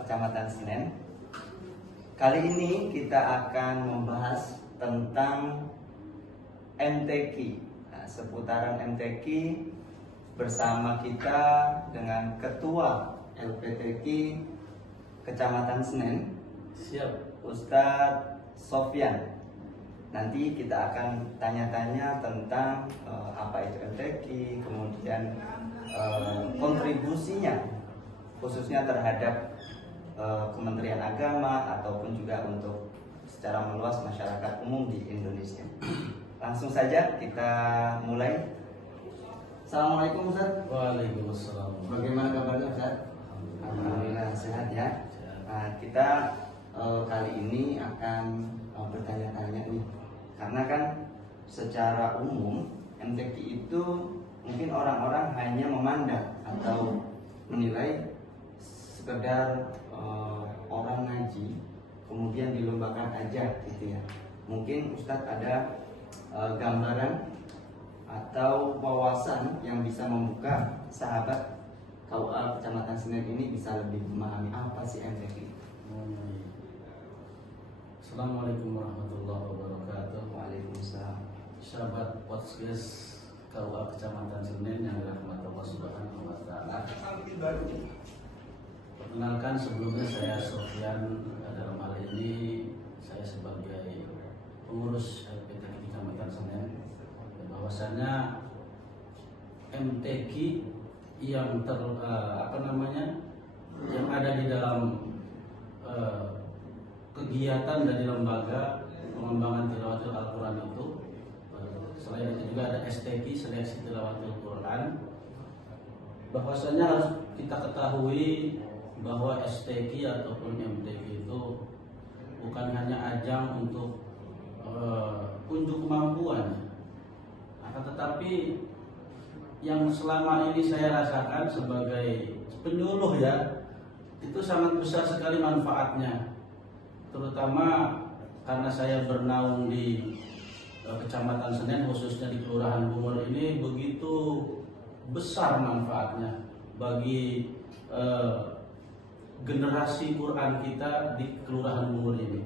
Kecamatan Senen. Kali ini kita akan membahas tentang MTQ. Nah, seputaran MTQ bersama kita dengan Ketua LPTQ Kecamatan Senen, Siap, Ustadz Sofyan. Nanti kita akan tanya-tanya tentang apa itu MTQ, kemudian kontribusinya khususnya terhadap Kementerian Agama ataupun juga untuk secara meluas masyarakat umum di Indonesia. Langsung saja kita mulai. Assalamualaikum Ustaz. waalaikumsalam. Bagaimana kabarnya Ustaz? Alhamdulillah sehat ya. Nah, kita kali ini akan bertanya-tanya nih, karena kan secara umum MTQ itu mungkin orang-orang hanya memandang atau menilai sekedar orang ngaji kemudian dilombakan aja gitu ya. Mungkin Ustadz ada gambaran atau wawasan yang bisa membuka sahabat KUA Kecamatan Senen ini bisa lebih memahami apa sih MTQ. Assalamualaikum warahmatullahi wabarakatuh. Waalaikumsalam. Sahabat podcast KUA Kecamatan Senen yang dirahmati Allah Subhanahu wa taala. Perkenalkan, sebelumnya saya Sofyan. Dalam hal ini saya sebagai pengurus LPTQ Kecamatan Senen. Bahwasanya MTQ yang yang ada di dalam kegiatan dari lembaga pengembangan tilawatil Al-Quran itu, selain itu juga ada STQ, seleksi tilawatil Quran. Bahwasanya harus kita ketahui bahwa STQ ataupun MTQ itu bukan hanya ajang untuk unjuk kemampuan, akan tetapi yang selama ini saya rasakan sebagai penyuluh ya, itu sangat besar sekali manfaatnya, terutama karena saya bernaung di Kecamatan Senen, khususnya di Kelurahan Bungur ini, begitu besar manfaatnya bagi generasi Quran kita di Kelurahan Bungur ini.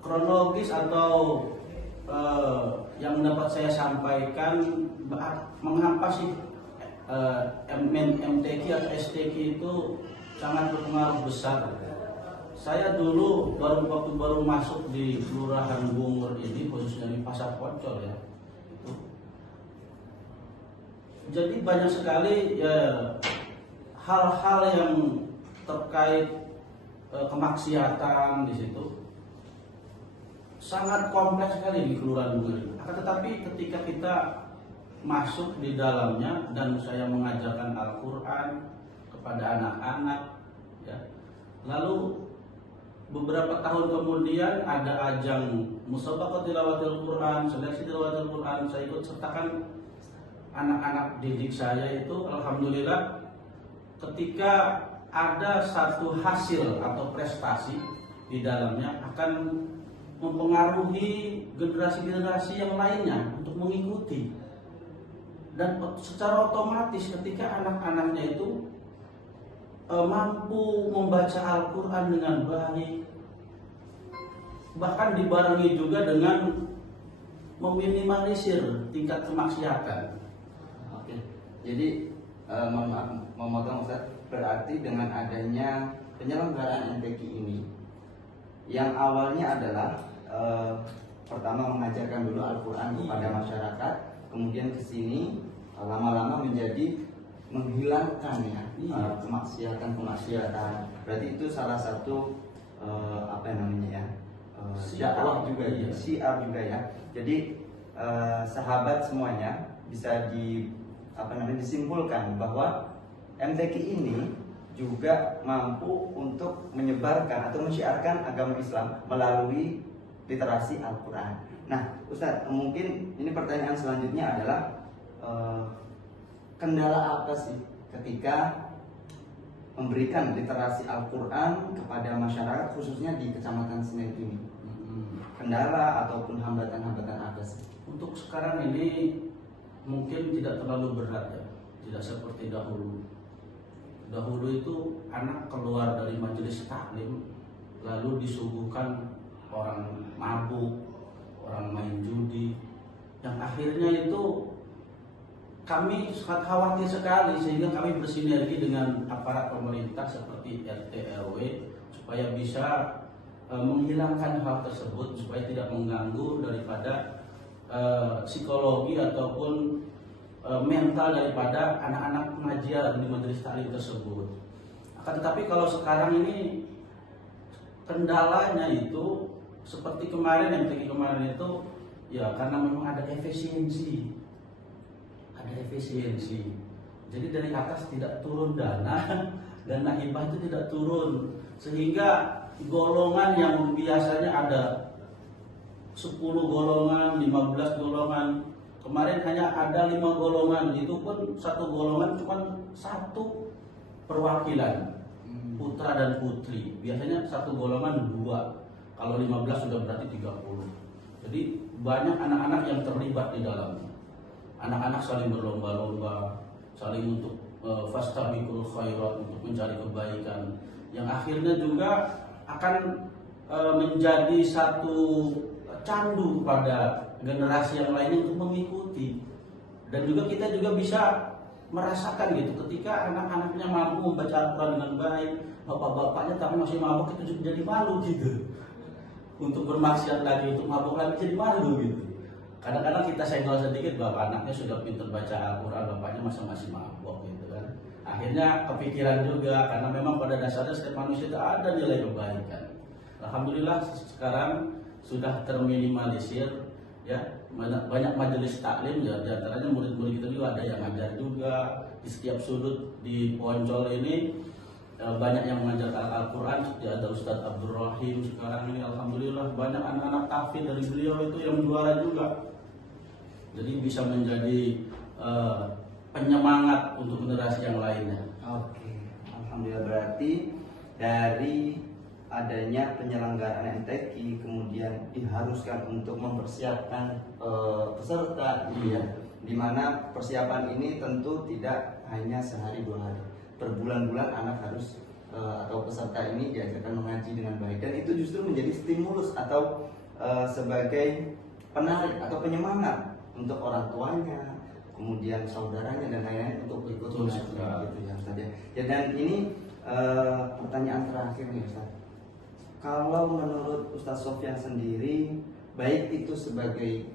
Kronologis atau yang dapat saya sampaikan, mengapa sih MTQ atau STQ itu sangat berpengaruh besar. Saya dulu waktu baru masuk di Kelurahan Bungur ini, khususnya di Pasar Poncol ya, jadi banyak sekali ya hal-hal yang terkait kemaksiatan di situ. Sangat kompleks sekali di Kelurahan Bungur. Akan tetapi ketika kita masuk di dalamnya dan saya mengajarkan Al-Quran kepada anak-anak ya, lalu beberapa tahun kemudian ada ajang musabaqah tilawatil Quran, seleksi tilawatil Quran, saya ikut sertakan anak-anak didik saya itu. Alhamdulillah, ketika ada satu hasil atau prestasi di dalamnya akan mempengaruhi generasi-generasi yang lainnya untuk mengikuti, dan secara otomatis ketika anak-anaknya itu mampu membaca Al-Quran dengan baik, bahkan dibarengi juga dengan meminimalisir tingkat kemaksiatan. Oke, jadi memotong Ustaz, berarti dengan adanya penyelenggaraan MTQ ini yang awalnya adalah pertama mengajarkan dulu Al-Quran kepada masyarakat, kemudian kesini lama-lama menjadi menghilangkan ya kemaksiatan. Berarti itu salah satu dakwah juga ya, syiar juga ya. Jadi sahabat semuanya bisa disimpulkan bahwa MTQ ini juga mampu untuk menyebarkan atau mensyiarkan agama Islam melalui literasi Al-Quran. Nah, Ustadz, mungkin ini pertanyaan selanjutnya adalah kendala apa sih ketika memberikan literasi Al-Quran kepada masyarakat khususnya di Kecamatan Senen ini? Kendala ataupun hambatan-hambatan apa sih? Untuk sekarang ini mungkin tidak terlalu berat ya, tidak seperti dahulu. Dahulu itu anak keluar dari majelis taklim lalu disuguhkan orang mabuk, orang main judi, yang akhirnya itu kami sangat khawatir sekali, sehingga kami bersinergi dengan aparat pemerintah seperti RT RW supaya bisa menghilangkan hal tersebut, supaya tidak mengganggu daripada psikologi ataupun mental daripada anak-anak pengajian di majelis taklim tersebut. Akan tetapi kalau sekarang ini kendalanya itu seperti kemarin itu ya karena memang ada efisiensi. Jadi dari atas tidak turun dana hibah itu tidak turun, sehingga golongan yang biasanya ada 10 golongan, 15 golongan, kemarin hanya ada 5 golongan, itu pun satu golongan cuma satu perwakilan, putra dan putri. Biasanya satu golongan 2, kalau 15 sudah berarti 30. Jadi banyak anak-anak yang terlibat di dalamnya. Anak-anak saling berlomba-lomba, saling untuk fastabiqul khairat, untuk mencari kebaikan, yang akhirnya juga akan menjadi satu candu pada generasi yang lainnya untuk mengikuti. Dan juga kita juga bisa merasakan gitu, ketika anak-anaknya mampu membaca Al-Quran dengan baik, bapak-bapaknya tapi masih mabuk, itu juga jadi malu gitu. Untuk bermaksiat lagi, untuk mabuk lagi jadi malu gitu. Kadang-kadang kita senggol sedikit, bapak anaknya sudah pintar baca Al-Quran, bapaknya masih mabuk gitu kan. Akhirnya kepikiran juga, karena memang pada dasarnya setiap manusia itu ada nilai kebaikan. Alhamdulillah sekarang sudah terminimalisir ya, banyak majelis taklim ya, diantaranya murid-murid kita juga ada yang ngajar juga di setiap sudut di Poncol ini. Banyak yang mengajarkan Al-Quran, seperti ada Ustadz Abdul Rahim sekarang ini, alhamdulillah banyak anak-anak tahfidz dari beliau itu yang juara juga. Jadi bisa menjadi penyemangat untuk generasi yang lainnya. Oke, alhamdulillah, berarti dari adanya penyelenggaraan MTQ kemudian diharuskan untuk mempersiapkan peserta, gitu ya. Dimana persiapan ini tentu tidak hanya sehari 2 hari, berbulan-bulan anak harus atau peserta ini diajarkan mengaji dengan baik, dan itu justru menjadi stimulus atau sebagai penarik atau penyemangat untuk orang tuanya, kemudian saudaranya dan lain-lain untuk ikut mengaji gitu ya Ustaz ya. Ya, dan ini pertanyaan terakhir nih Ustaz. Kalau menurut Ustaz Sofyan sendiri, baik itu sebagai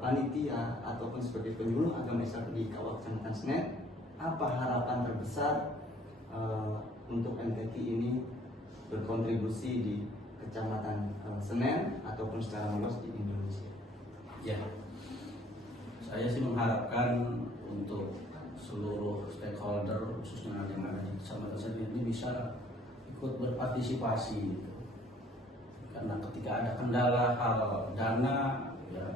panitia ataupun sebagai penyuluh agama Islam di Kawah Kecamatan Senen, apa harapan terbesar untuk MTQ ini berkontribusi di Kecamatan Senen ataupun secara luas di Indonesia? Ya, saya sih mengharapkan untuk seluruh stakeholder, khususnya yang ada di Kecamatan Senen ini, bisa ikut berpartisipasi gitu. Karena ketika ada kendala hal dana ya,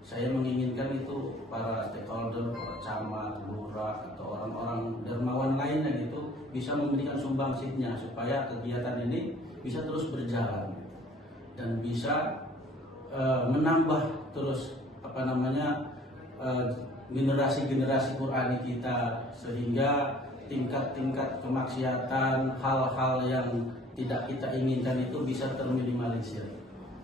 saya menginginkan itu para stakeholder, para camat, lurah, atau orang-orang dermawan lainnya gitu bisa memberikan sumbangsihnya supaya kegiatan ini bisa terus berjalan dan bisa menambah terus generasi-generasi Qurani kita, sehingga tingkat-tingkat kemaksiatan, hal-hal yang tidak kita inginkan itu bisa terminimalisir.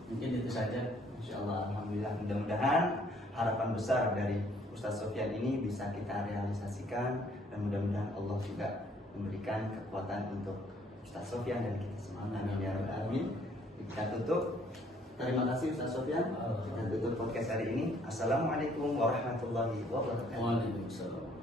Mungkin itu saja. Insyaallah, alhamdulillah, mudah-mudahan harapan besar dari Ustaz Sofyan ini bisa kita realisasikan, dan mudah-mudahan Allah juga memberikan kekuatan untuk Ustaz Sofyan dan kita semua. Amin ya rabbal alamin. Kita tutup. Terima kasih Ustaz Sofyan. Kita tutup podcast hari ini. Assalamualaikum warahmatullahi wabarakatuh. Waalaikumsalam.